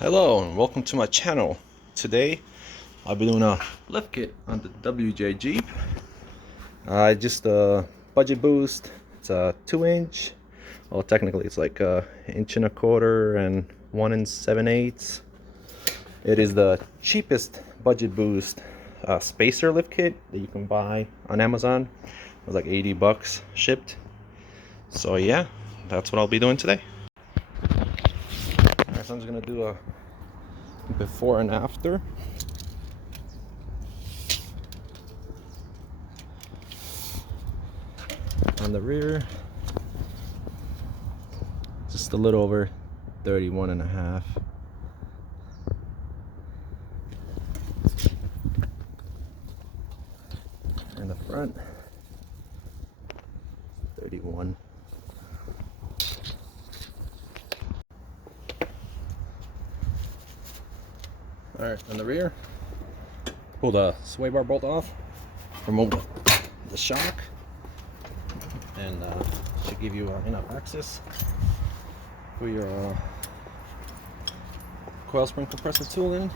Hello and welcome to my channel. Today I'll be doing a lift kit on the WJ Jeep. Just a budget boost. It's a 2-inch. Well, technically it's like a 1.25 inches and 1 7/8. It is the cheapest budget boost spacer lift kit that you can buy on Amazon. It was like 80 bucks shipped. So yeah, that's what I'll be doing today. Alright, so I'm just gonna do a before and after. On the rear, just a little over 31.5. And the front, 31. All right, on the rear, pull the sway bar bolt off, remove the shock, and should give you enough access for your coil spring compressor tool in.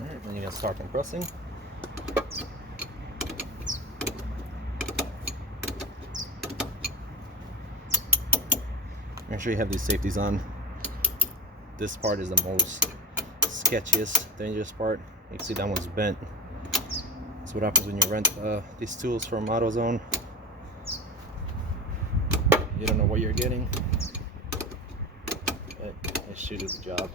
Alright, then you're going to start compressing. Make sure you have these safeties on. This part is the most sketchiest, dangerous part. You can see that one's bent. That's what happens when you rent these tools from AutoZone. You don't know what you're getting, but it should do the job.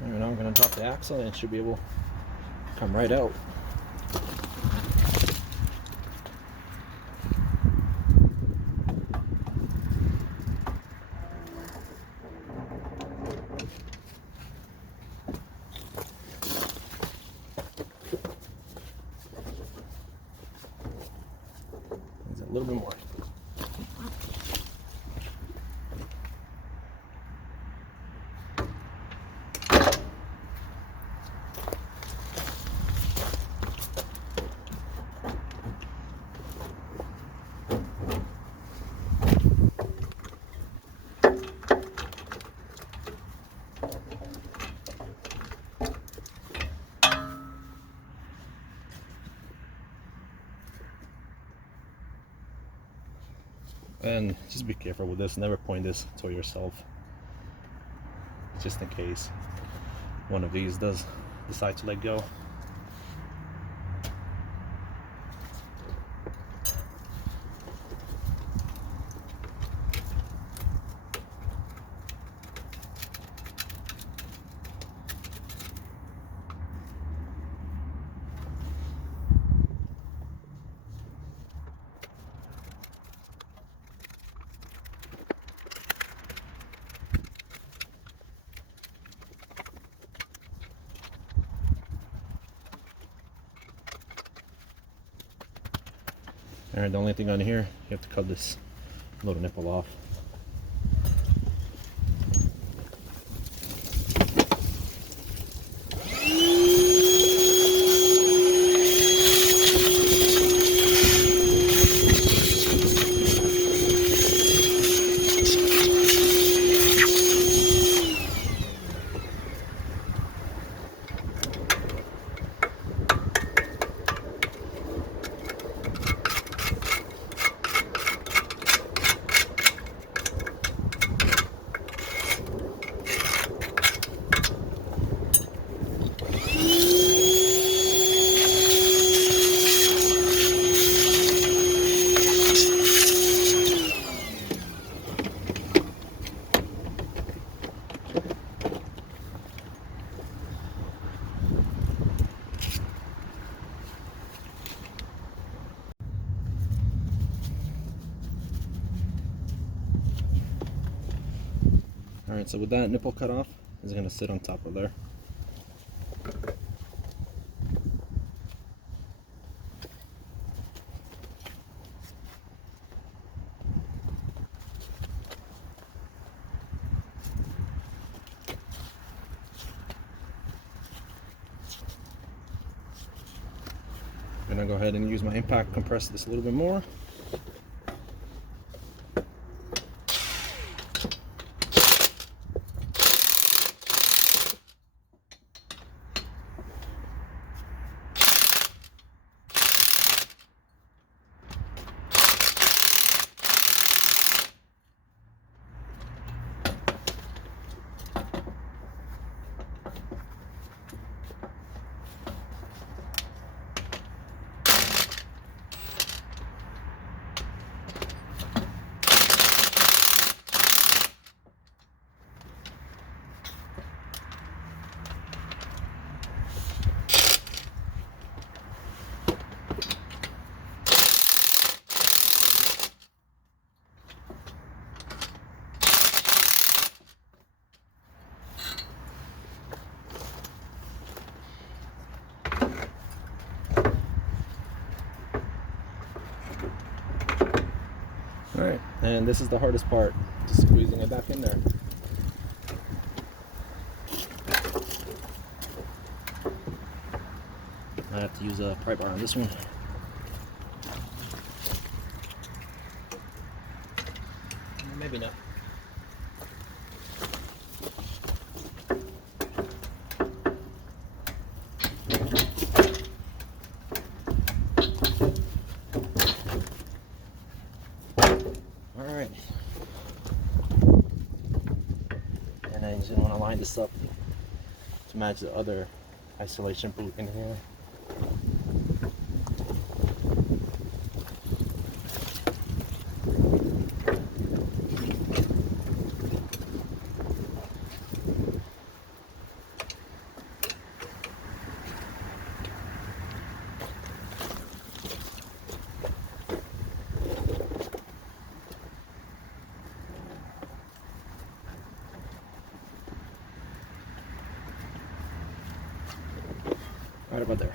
Alright, now I'm going to drop the axle and it should be able to come right out. a little bit more. And just be careful with this, never point this toward yourself, just in case one of these does decide to let go. Alright, the only thing on here, you have to cut this little nipple off. Alright, so with that nipple cut off, it's going to sit on top of there. I'm going to go ahead and use my impact, compress this a little bit more. Alright, and this is the hardest part, just squeezing it back in there. I have to use a pry bar on this one. Maybe not. Alright. And then you just want to line this up to match the other isolation boot in here. Right about there.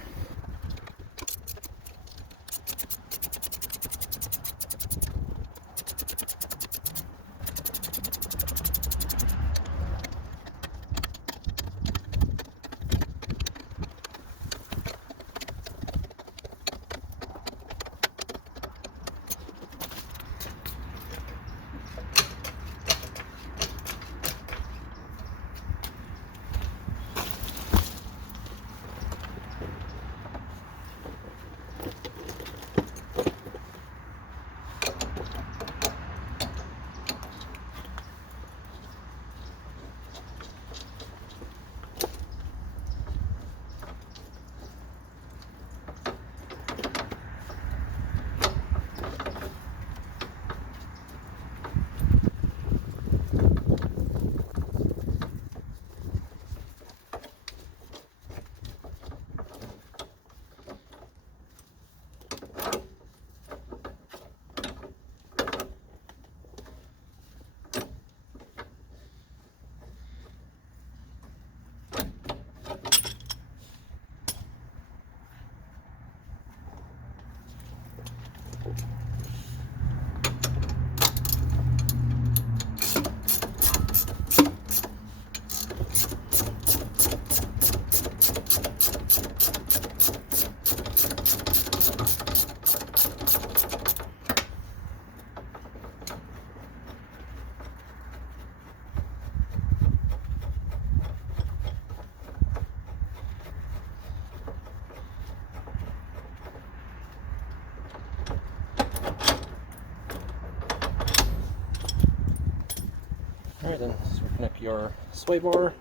then just reconnect your sway bar.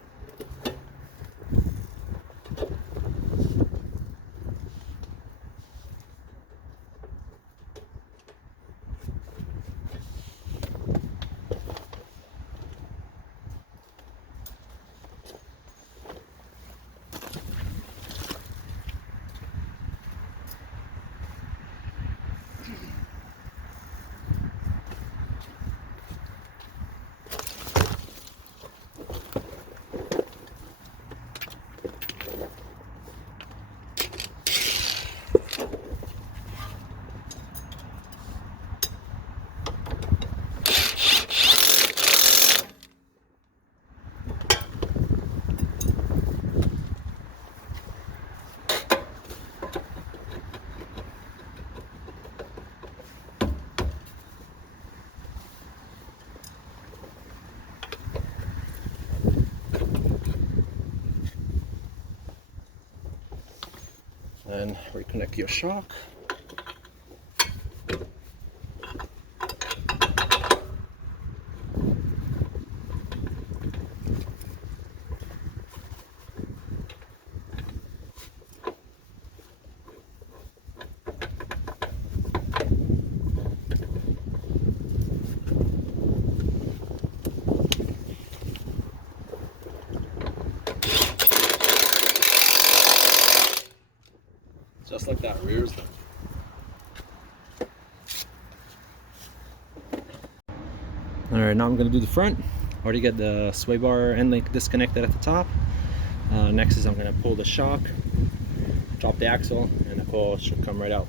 And reconnect your shock. Just like that, rears them. Alright, now I'm going to do the front. Already got the sway bar end link disconnected at the top. Next is I'm going to pull the shock, drop the axle, and the coil should come right out.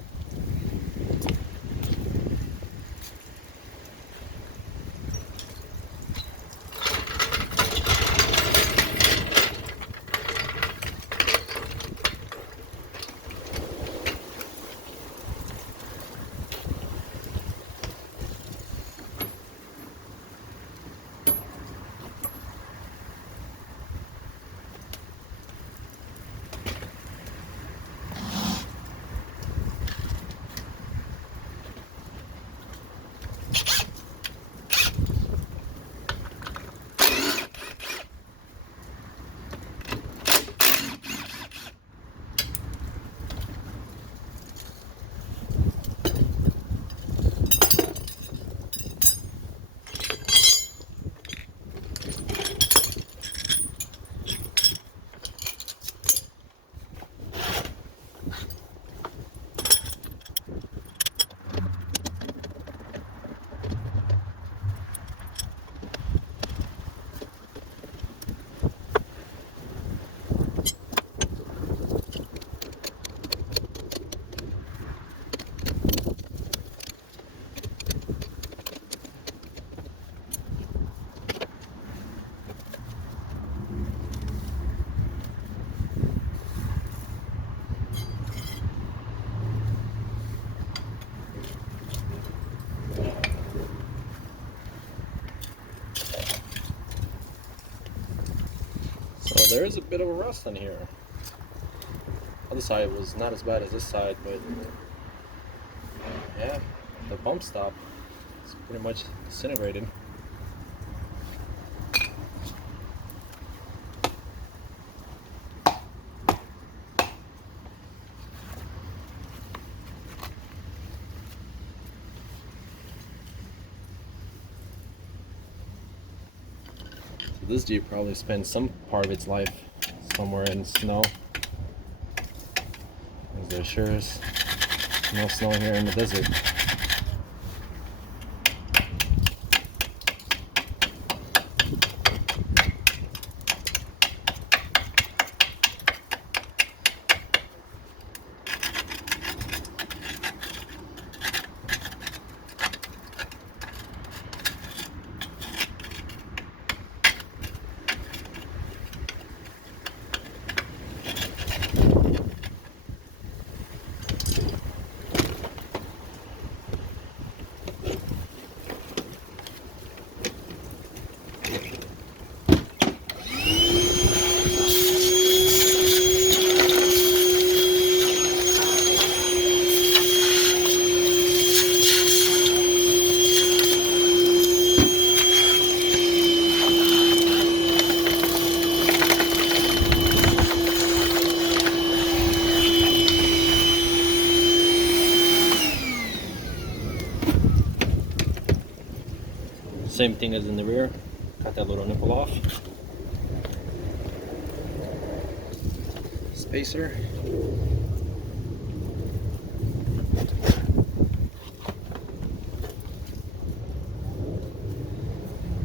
So there is a bit of a rust on here. Other side was not as bad as this side, but yeah, the bump stop is pretty much disintegrated. So this Jeep probably spent some part of its life somewhere in snow. There sure is no snow here in the desert. Same thing as in the rear. Cut that little nipple off. Spacer.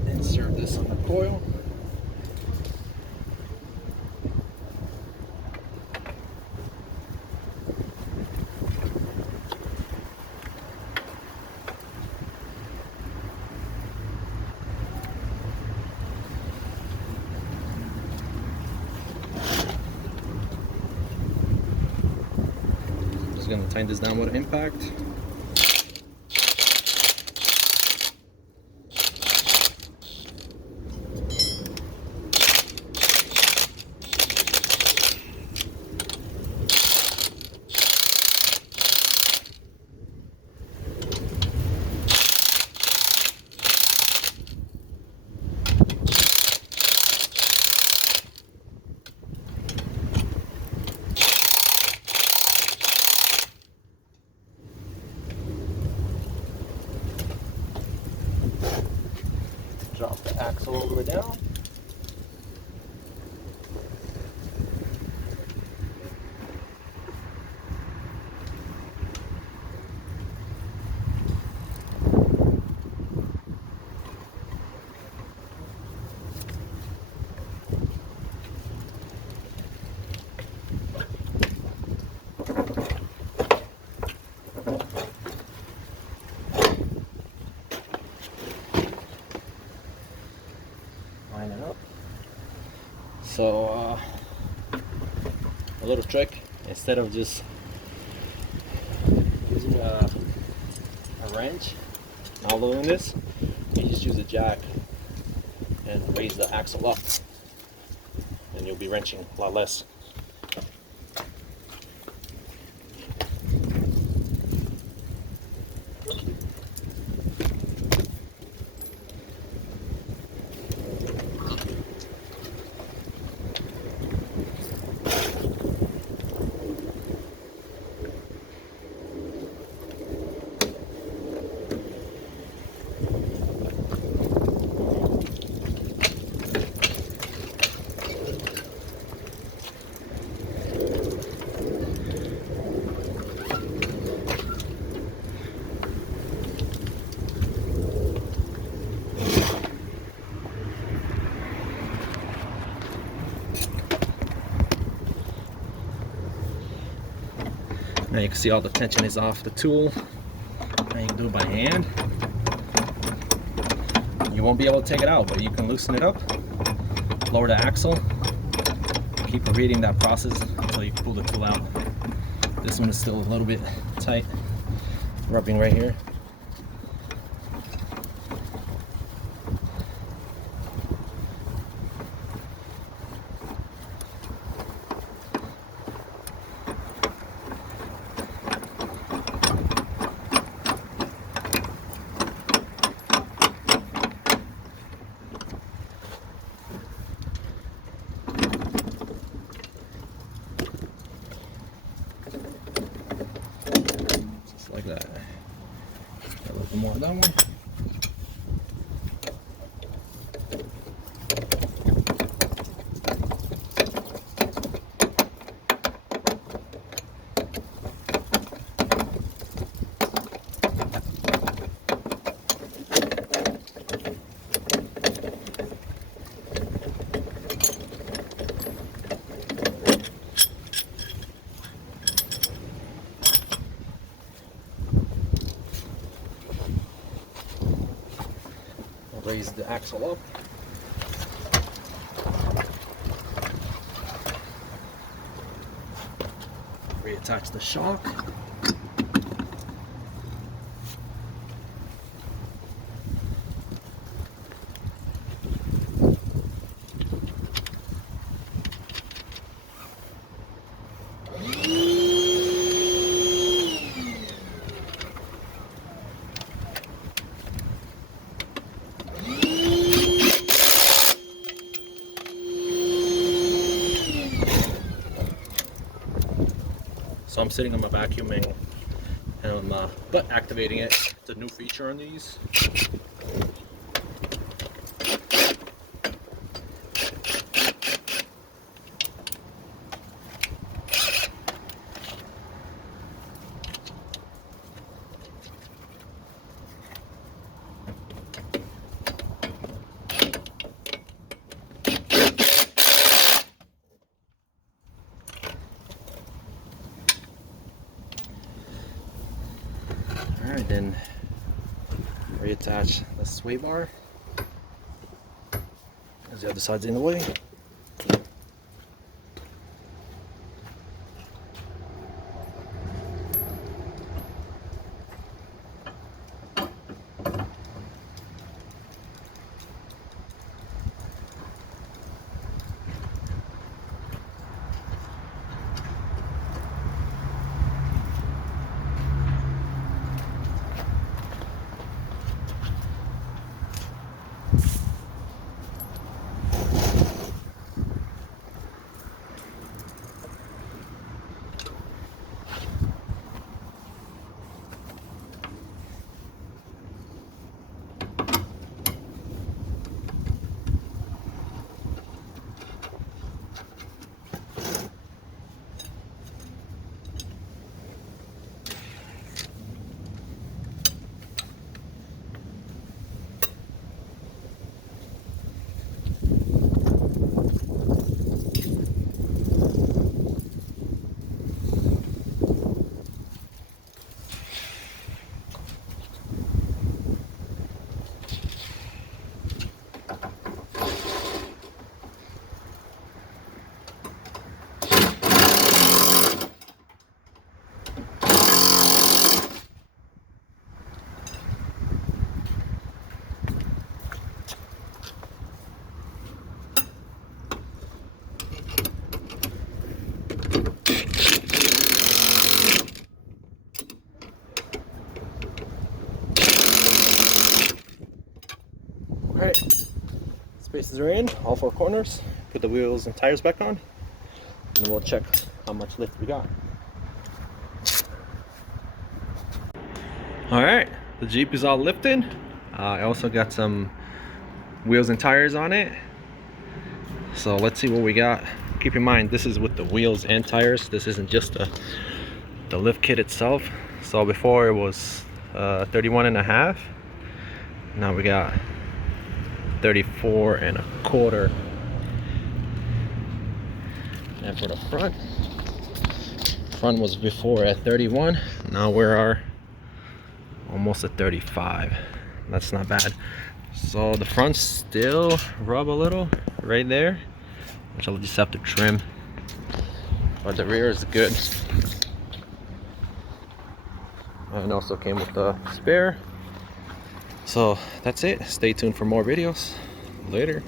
Insert this on the coil. Going to tighten this down with impact. Drop the axle all the way down. Line it up. So a little trick, instead of just using a wrench doing this, you just use a jack and raise the axle up, and you'll be wrenching a lot less. Now you can see all the tension is off the tool. Now you can do it by hand. You won't be able to take it out, but you can loosen it up, lower the axle, keep repeating that process until you pull the tool out. This one is still a little bit tight, rubbing right here. Like that. A little more of that one. Raise the axle up. Reattach the shock. So I'm sitting on my vacuuming and I'm butt activating it. It's a new feature on these. then reattach the sway bar as the other side's in the way. Alright, spaces are in, all four corners. Put the wheels and tires back on, and we'll check how much lift we got. Alright, the Jeep is all lifted. I also got some wheels and tires on it. So let's see what we got. Keep in mind, this is with the wheels and tires. This isn't just the lift kit itself. So before it was 31.5. Now we got 34.25. And for the front was before at 31. Now we are almost at 35. That's not bad. So the front still rub a little right there, which I'll just have to trim, but the rear is good. And also came with the spare. So that's it. Stay tuned for more videos later.